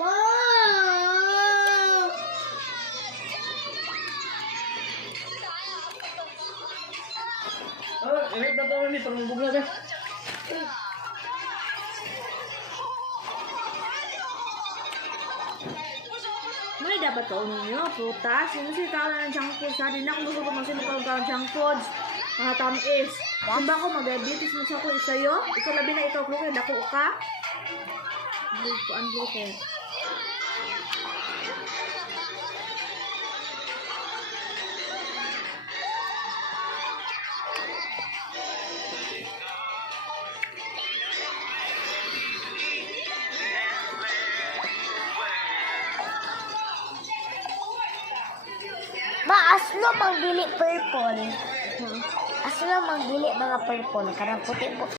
Wow! Enak na tayo ni termubog na deh. May dapat to ninyo, putas. Sino si tao na ng junk food? Sa din ako gusto ko masin ng junk foods. Mga tamis. Kung ba ako mag-diabetes mo sa ako isayo? Ikaw labi na ito, kung dako ka. Ano ko? Aslo mang dili purple. Aslo mang dili mga purple. Karang puti po.